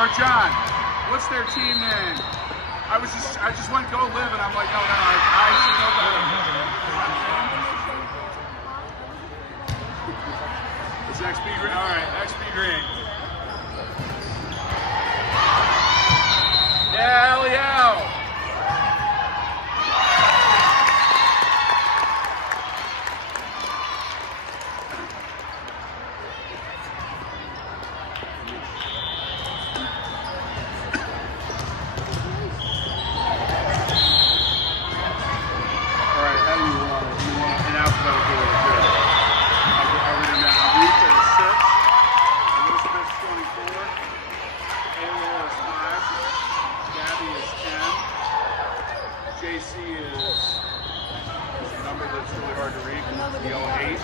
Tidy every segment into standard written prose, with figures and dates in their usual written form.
Or John, what's their team name? I just went go live and I'm like, no, I should know better. It's XP Green. All right, XP Green. Yeah, hell yeah. JC is a number that's really hard to read. Yellow 8.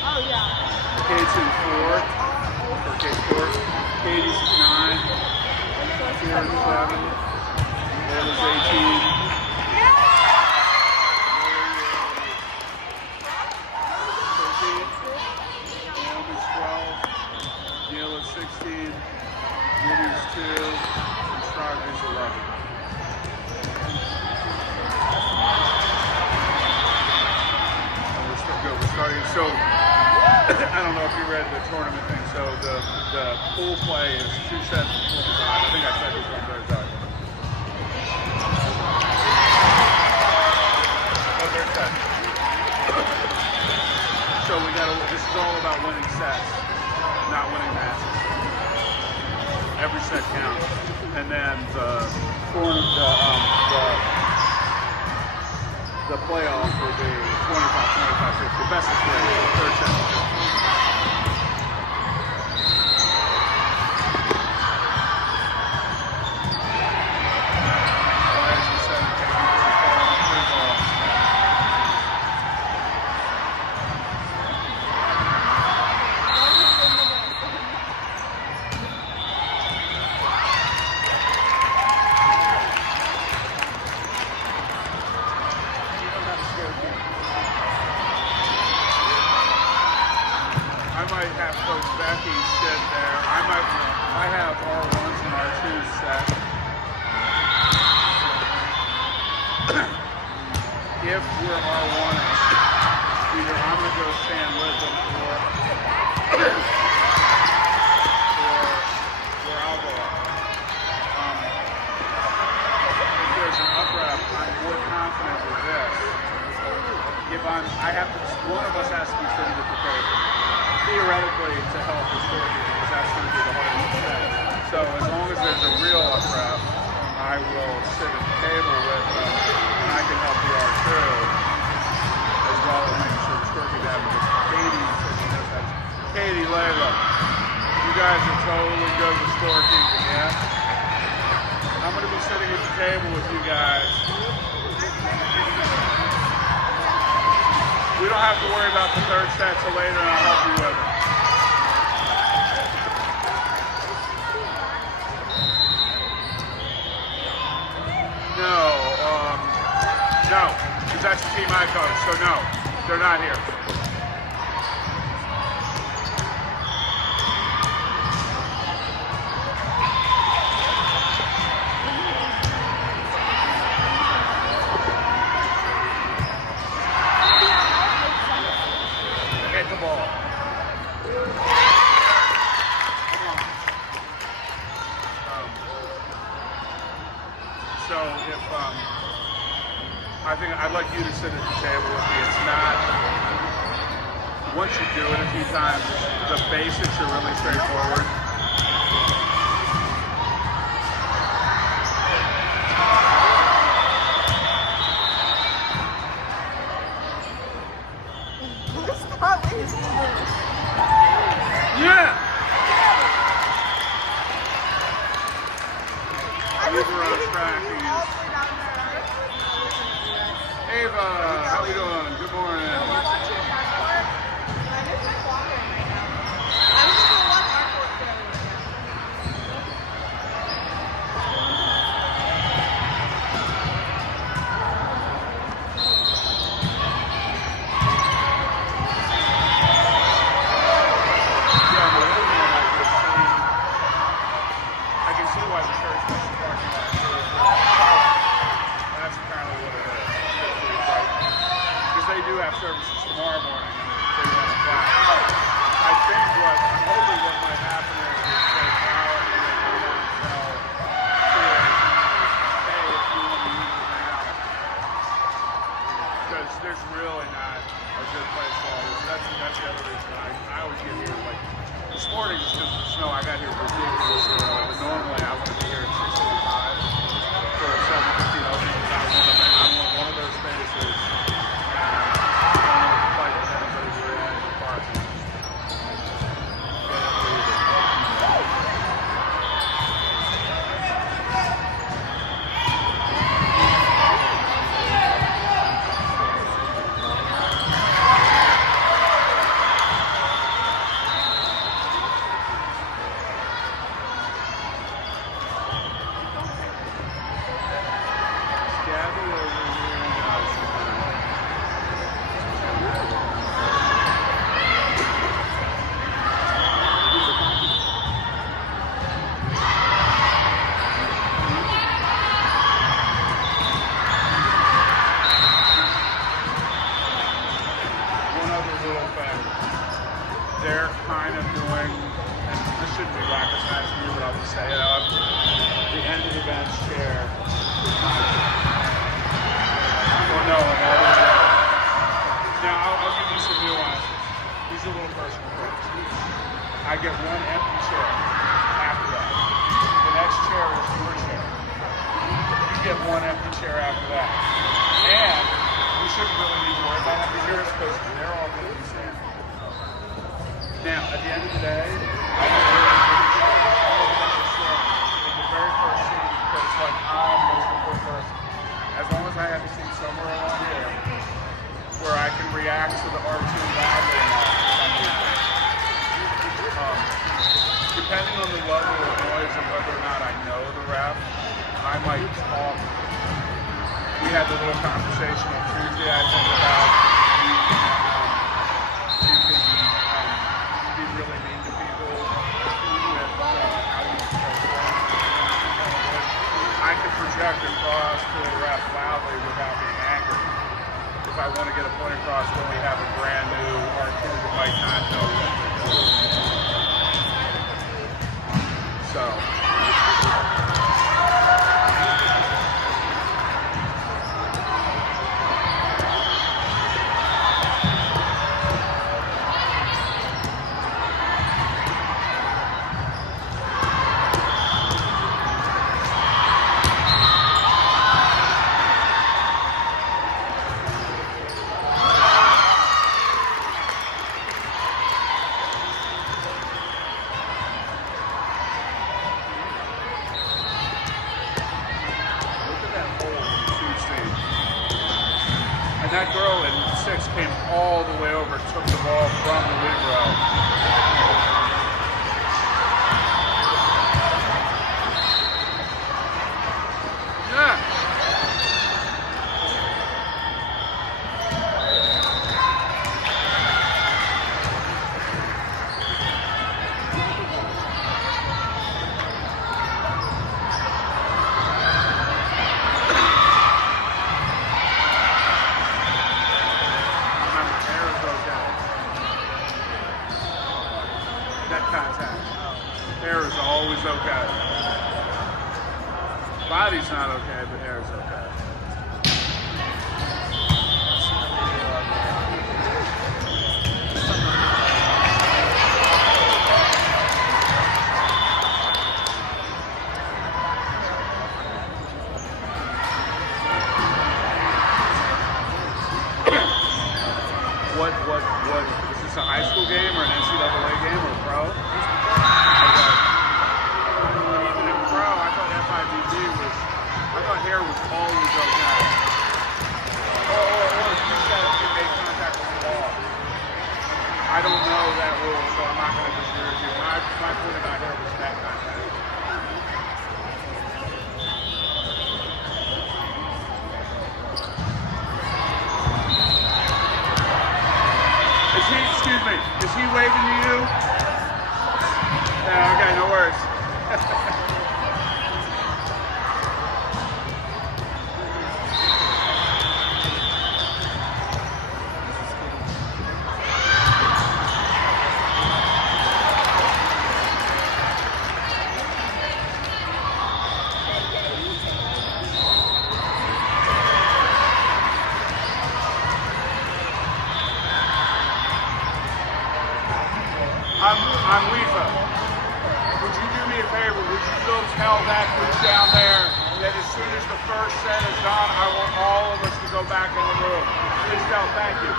Oh, yeah. Kate's in 4. For Kate's 4. Katie's 9. Kieran's 7. Layla's 18. Naomi's 12. Neil is 16. Gibby's 2. And Strawberry's 11. So, I don't know if you read the tournament thing, so the pool play is 2 sets of 25. I think I said this one very time. So this is all about winning sets, not winning matches. Every set counts. And then the playoff will be 25, 50. The best of 3, third set. I might have Coach Becky sit there. I have R1s and R2s set. If we're R1, either I'm going to go stand with them or I'll go up. If there's an up rep, I'm more confident with this. One of us has to be sitting at the table. Theoretically, to help the story, because that's going to be the hardest set. So as long as there's a real up rep, I will sit at the table with them, and I can help the R2 as well as making sure the scorekeeper has it. Katie, Layla, you guys are totally good with scorekeeping, yeah? I'm going to be sitting at the table with you guys. We don't have to worry about the third set till later, and I'll help you with it. No, because that's the team I coach, so no, they're not here. So if I think I'd like you to sit at the table with me. It's not, once you do it a few times, the basics are really straightforward. Yeah! Ava, how we doing? Good morning. I'm just going to watch our court today. morning just because of the snow. I got here ridiculously early, but normally I would be here at 6:45 for a 7:15 opening. I want one of those spaces. I don't want to fight with anybody who are in the park. They're kind of doing, and this shouldn't be rocket science for you, but I'll just say it up. The end of the bench chair is my chair. Well, no, now I'll give you some nuances. These are little personal things. I get one empty chair after that. The next chair is your chair. You get one empty chair after that. And we shouldn't really need to worry about that because you're supposed to. They're all going to be standing. Now, at the end of the day, I don't really in the very first scene because like I'm the most important person. As long as I have a seat somewhere around here where I can react to the R2 loudly enough, depending on the level of noise and whether or not I know the rep, I might talk. We had the little conversation on Tuesday, I think, about you can be really mean to people with how you I can project across to the rep loudly without being angry. If I want to get a point across when we have a brand new R2 that might not know what to do. So. That girl in 6 came all the way over, took the ball from the libero. Yeah. Air is always okay. Body's not okay, but air is okay. What, is this a high school game or an NCAA game or pro? Even in pro, I thought FIVB was, I thought hair was always okay. Or if you said you made contact with the ball. I don't know that rule, so I'm not going to disagree with you. My point about hair was that contact. Excuse me, is he waving to you? Yeah, okay, no worries. I'm Weefa. Would you do me a favor? Would you go tell that group down there that as soon as the first set is done, I want all of us to go back in the room. Please tell, thank you.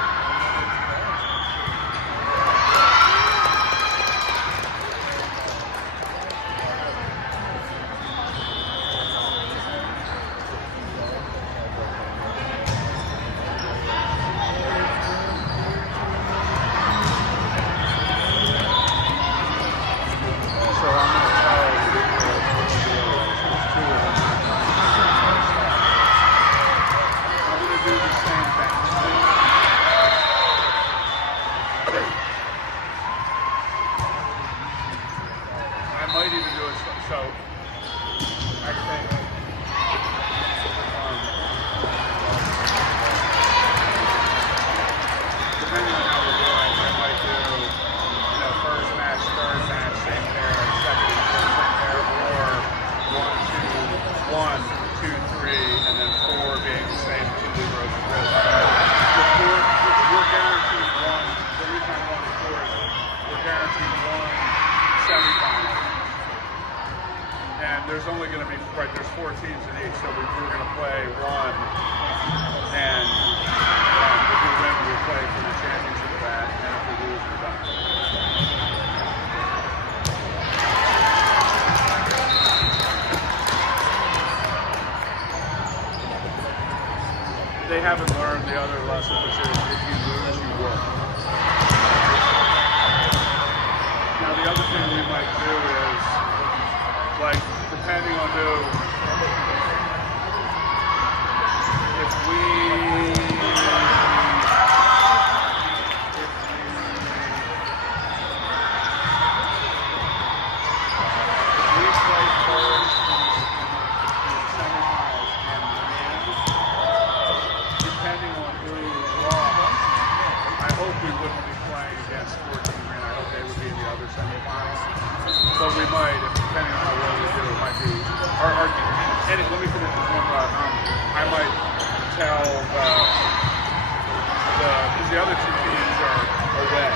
So I'm going to tell I'm going to do the same thing. I might even do it so I think depending on how we do it, I might do first match, third match, same pair, second, same pair, or 1, 2, 3, and then 4 being the same 2 libros and this. We're guaranteed one. The reason I want 4 is we're guaranteed one semifinal. And there's only going to be, there's 4 teams in each, so we're going to play one. And if we win, we play for the championship of that. And if we lose, we're done. They haven't learned the other lesson, which is if you lose, you work. Now, the other thing we might do is, depending on who, if we play first in the semifinals and win, depending on who lost, I hope we wouldn't be playing against 14 Green. I hope they would be in the other semifinals. But we might, depending on how well we do, it might be. Let me finish this one thought. I might tell because the other 2 teams are away.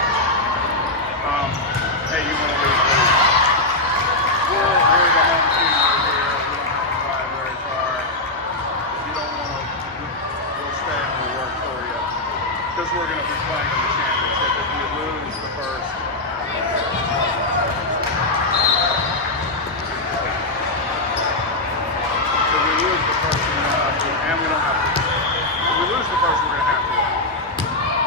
Hey, you want to leave? We're the home team right here. We don't have to fly very far. If you don't want to, we'll stay and we'll work for you. Because we're going to be playing in the championship. If we lose the first, so we lose the first, we don't have to, and we don't have to. If we lose the first, we're going to have to win.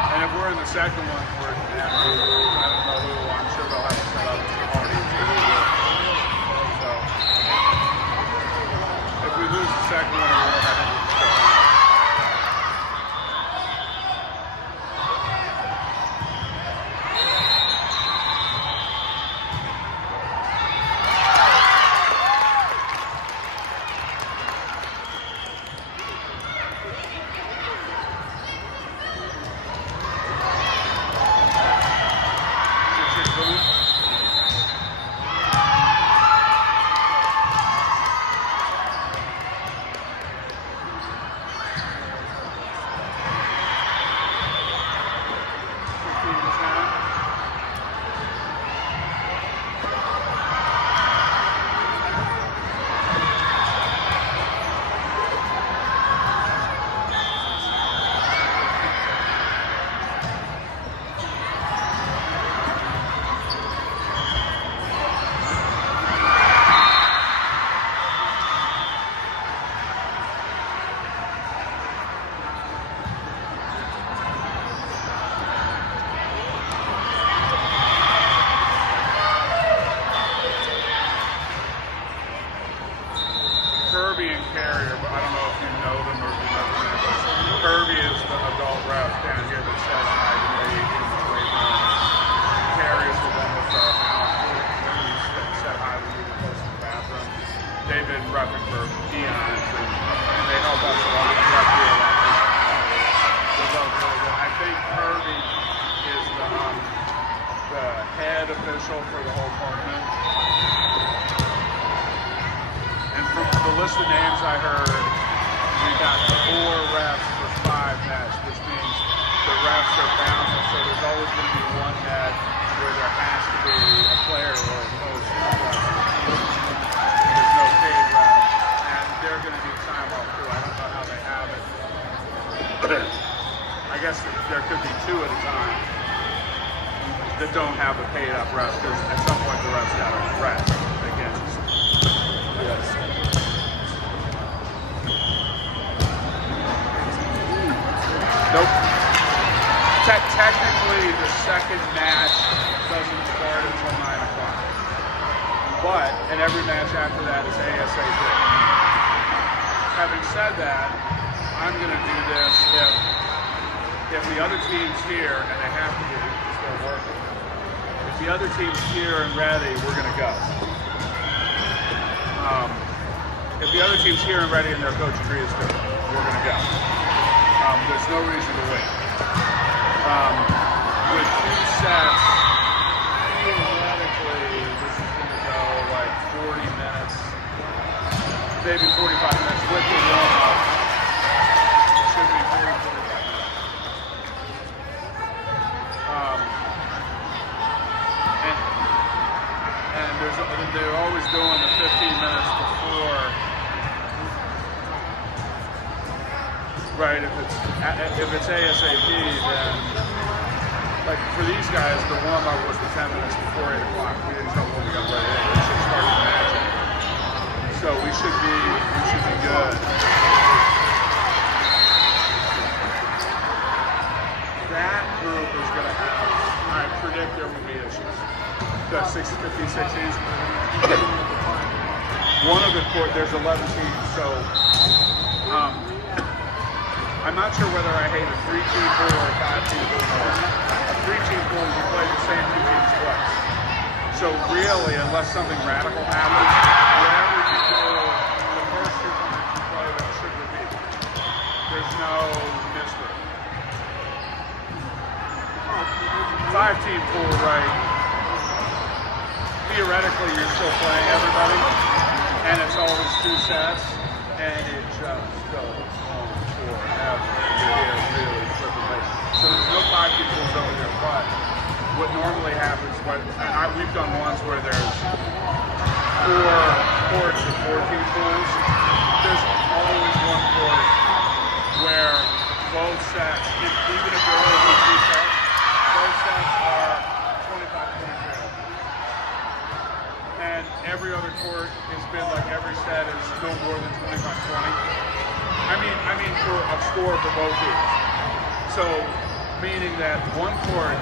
And if we're in the second one, we're and we lose. I don't know who. I'm sure they'll have to set up a party to lose it. So if we lose the second one, I think we can still win. Kirby and Carrier, but I don't know if you know them or if you know them. Kirby is the adult ref down here that said hi to me in the weight room. Carrier is the one with the house that said hi when we were close to the bathroom. They've been repping for eons, and they help us a lot. Rep here a lot. They're both really good. I think Kirby is the head official for the whole tournament. And from the list of names I heard, we got 4 refs for 5 nets, which means the refs are balanced. So there's always going to be one net where there has to be have a paid up rest because at some point the ref's got to rest against. Yes. Nope. Technically, the second match doesn't start until 9 o'clock. But, and every match after that is ASAP. Having said that, I'm going to do this if the other team's here, and they have to be because they're working. If the other team's here and ready, we're going to go. If the other team's here and ready and their coach agrees to it, we're going to go. There's no reason to wait. With 2 sets, theoretically, this is going to go like 40 minutes, maybe 45 minutes with the warm-up. It should be 40, 45 minutes. And they're always doing the 15 minutes before. Right, if it's ASAP, then like for these guys, the warm-up was the 10 minutes before 8 o'clock. We didn't know when we got ready. We should start the match. So we should be good. That group is going to have. I predict there will be issues. The 50-60s. One of the court, there's 11 teams, so. I'm not sure whether I hate a 3-team pool or a 5-team pool more. A 3-team pool, you play the same 2 teams twice. So really, unless something radical happens, whatever you do, the first 2 times you play them should repeat. There's no mystery. 5-team pool, right? Theoretically, you're still playing everybody, and it's always 2 sets, and it just goes on forever. Really flipping. So there's no 5-team pools over here, but what normally happens, we've done ones where there's 4 courts with 4-team pools. There's always 1 court where both sets, even if they're only 2 sets, both sets are 25-23. And every other court has been like every set is no more than 25-20. I mean for a score for both teams. So meaning that 1 court,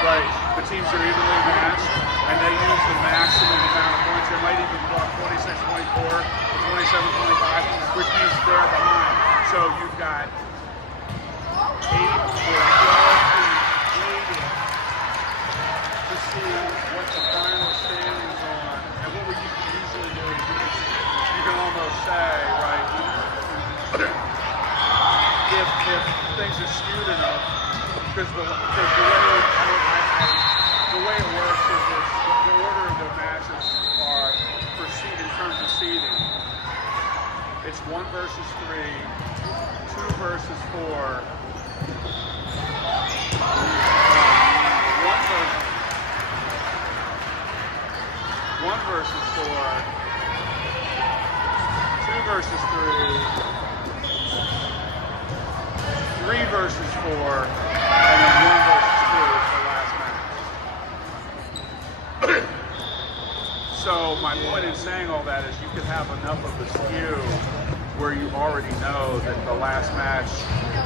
right, the teams are evenly matched and they use the maximum amount of points. They might even go up 26-24 or 27-25, which means they're behind. So you've got 8 or 12 teams waiting to see what the final standings on. And what we usually do is you can almost say, right, if things are skewed enough, because the way it works is the order of the matches are in terms of seeding. It's 1 versus 3, 2 versus 4, 1 versus 4, 2 versus 3, 3 versus 4, and then 1 versus 2 is the last match. So my point in saying all that is you could have enough of a skew where you already know that the last match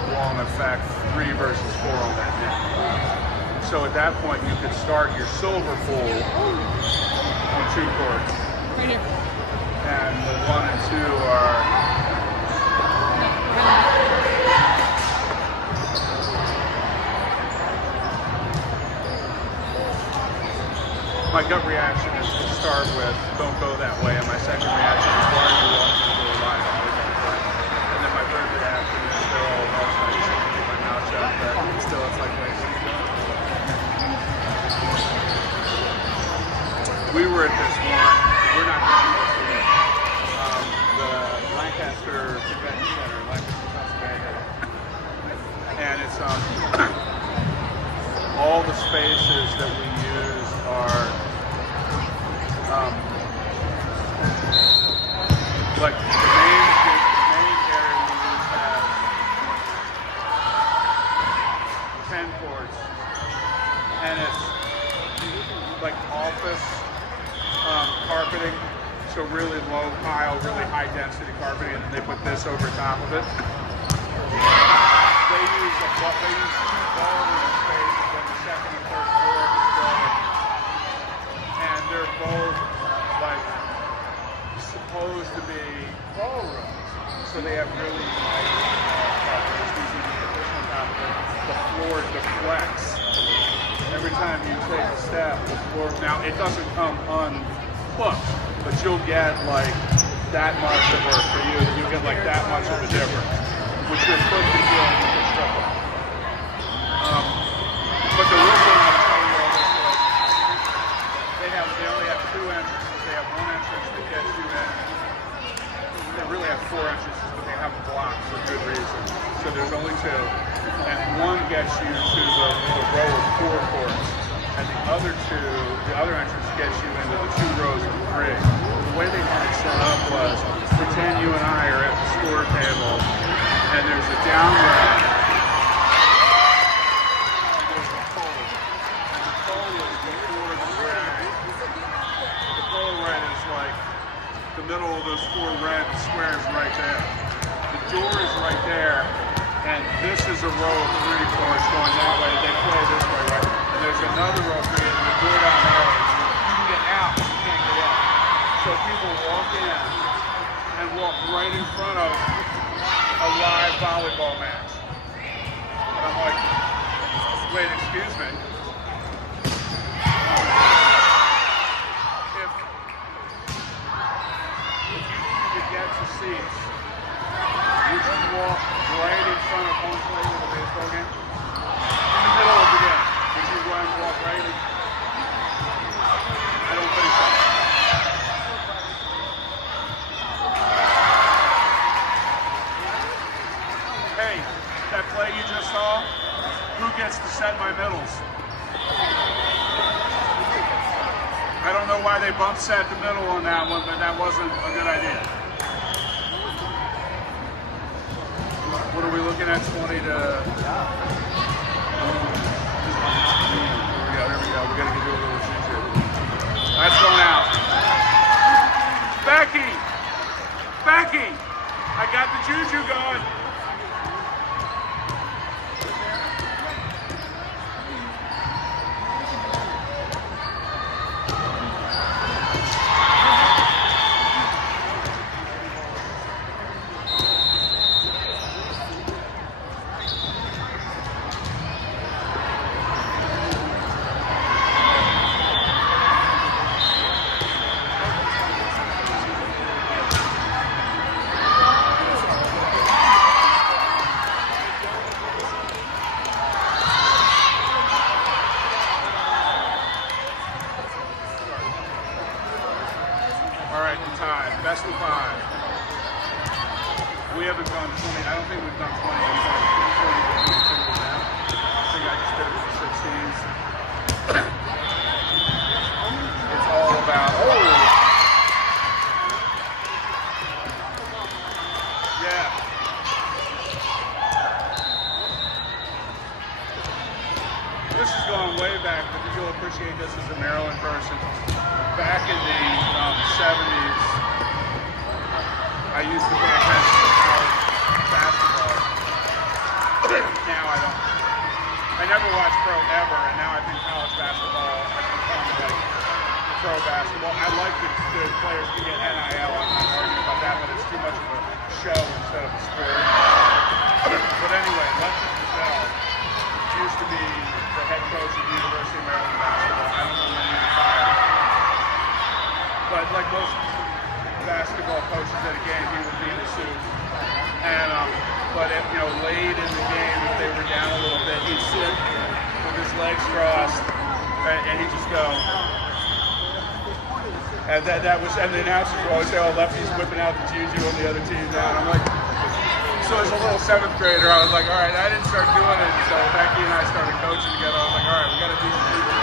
won't affect 3 versus 4 on that day. So at that point you could start your silver pool on 2 courts. Right here. And the 1 and 2 are my gut reaction is to start with don't go that way, and my second reaction is why are you walking into a line of and then my third reaction is they're all nice and keep my mouth shut, but still it's like wait, what are you doing? We were at this one, we're not going to do this one, the Lancaster Convention Center, Lancaster, Pennsylvania, and it's all the spaces that we use are like the main area we use has 10 courts, and it's like office carpeting. So really low pile, really high density carpeting, and then they put this over top of it. They use two ballroom spaces on the second and third floor of this building, and they're both like supposed to be ballrooms. So they have really nice carpets. The floor deflects every time you take a step. The floor now it doesn't come unhooked, but you'll get like that much of a for you. You get like that much of a difference, which your foot can feel and you can step up. But the real thing I'll tell you all this is they only have two entrances. They have one entrance that gets you in. They really have four entrances, but they have them blocked for good reason. So there's only two, and one gets you to the row of four courts, and the other entrance gets you into the two rows of three. The way they had it set up was, pretend you and I are at the score table, and there's a down ramp, and there's a pole, and the pole is before the red. The pole red is like the middle of those four red squares right there. The door is right there, and this is a row of three courts going that way. They play this way, right? And there's another row of three, and the door down there, you can get out, but you can't get in. So people walk in and walk right in front of a live volleyball match. And I'm like, wait, excuse me. If you needed to get to seats, would you walk right in front of home plate with a baseball game? In the middle of the game, would you go and walk right in? I don't think so. Hey, that play you just saw, who gets to set my middles? I don't know why they bump set the middle on that one, but that wasn't a good idea. What are we looking at? 20 to... Here we go. We got to do a little juju. That's going out. Becky! I got the juju going. All right, the time. Best of 5. We haven't done 20. I don't think we've done 20. We've done 20 now. I think I just did it with the 16s. It's all about... Yeah. This is going way back, but you'll appreciate this as a Maryland person. Back in the 70s, I used to pay attention to college basketball. Now I don't. I never watched pro ever, and now I think college basketball has become like pro basketball. I like the players can get NIL. I'm not arguing about that, but it's too much of a show instead of a sport. But anyway, Lefty Nvcl used to be the head coach of the University of Maryland basketball. I don't know when he retired. But like most basketball coaches at a game, he would be in a suit. And but if, late in the game, if they were down a little bit, he'd sit with his legs crossed, and he'd just go. And that was, and the announcers would always say, "Oh, Lefty's whipping out the juju on the other team now." And I'm like, so as a little 7th grader, I was like, all right, I didn't start doing it until Becky and I started coaching together. I was like, all right, we got to do the juju.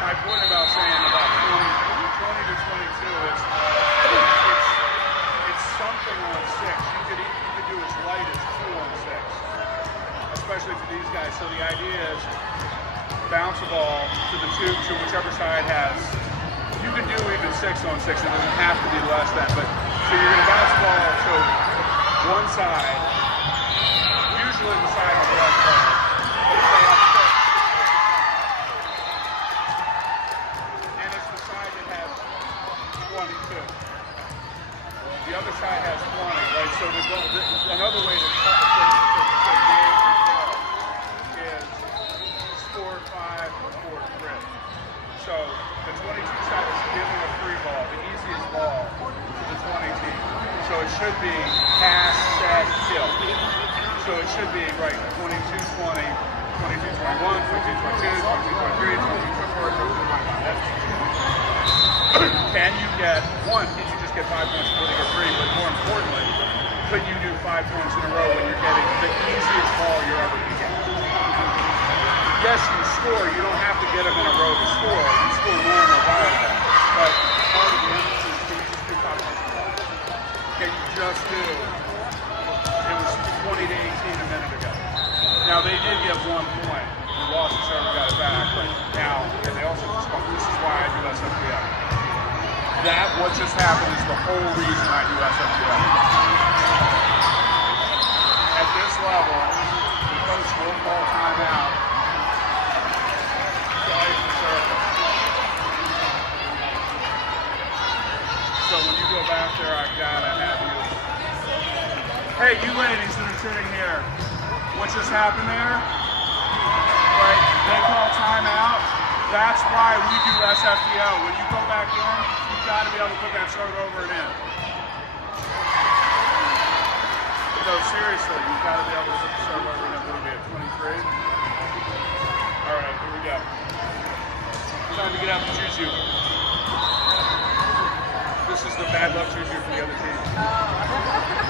My point about saying about 20 to 22, it's something on 6. You could do as light as 2 on 6. especially for these guys. So the idea is bounce the ball to the two, to whichever side has. You can do even 6 on 6. It doesn't have to be less than. But so you're going to bounce the ball to one side, usually the side on the left side. And it's the side that has 22. The other side has 20, right? So another way to is score 5 or score 3. So the 22 side is giving a free ball, the easiest ball to the 20 team. So it should be pass, set, kill. So it should be right 22-20, 22-21, 22-22, 22-23, 22-24, 22-25. Can you get one? Can you just get 5 points before they get 3? But more importantly, could you do 5 points in a row when you're getting the easiest ball you're ever going to get? Yes, you score. You don't have to get them in a row to score. You score normal volleyball. But part of the emphasis is can you just do 5 points in a row? Can you just do? It was 20 to 18 a minute ago. Now they did get 1 point. The lost the server, got it back. But now, and they also just spoke. This is why I do SFPL. That what just happened is the whole reason I do SFPL. At this level, the coach will call timeout. So when you go back there, I've got to have you. Hey, you ladies that are sitting here, what just happened there? Right, they call timeout. That's why we do SFDO. When you go back in, you've got to be able to put that serve over and in. No, seriously, you've got to be able to put the serve over and in. What are we at, 23? All right, here we go. Time to get out the juju. This is the bad luck juju for the other team.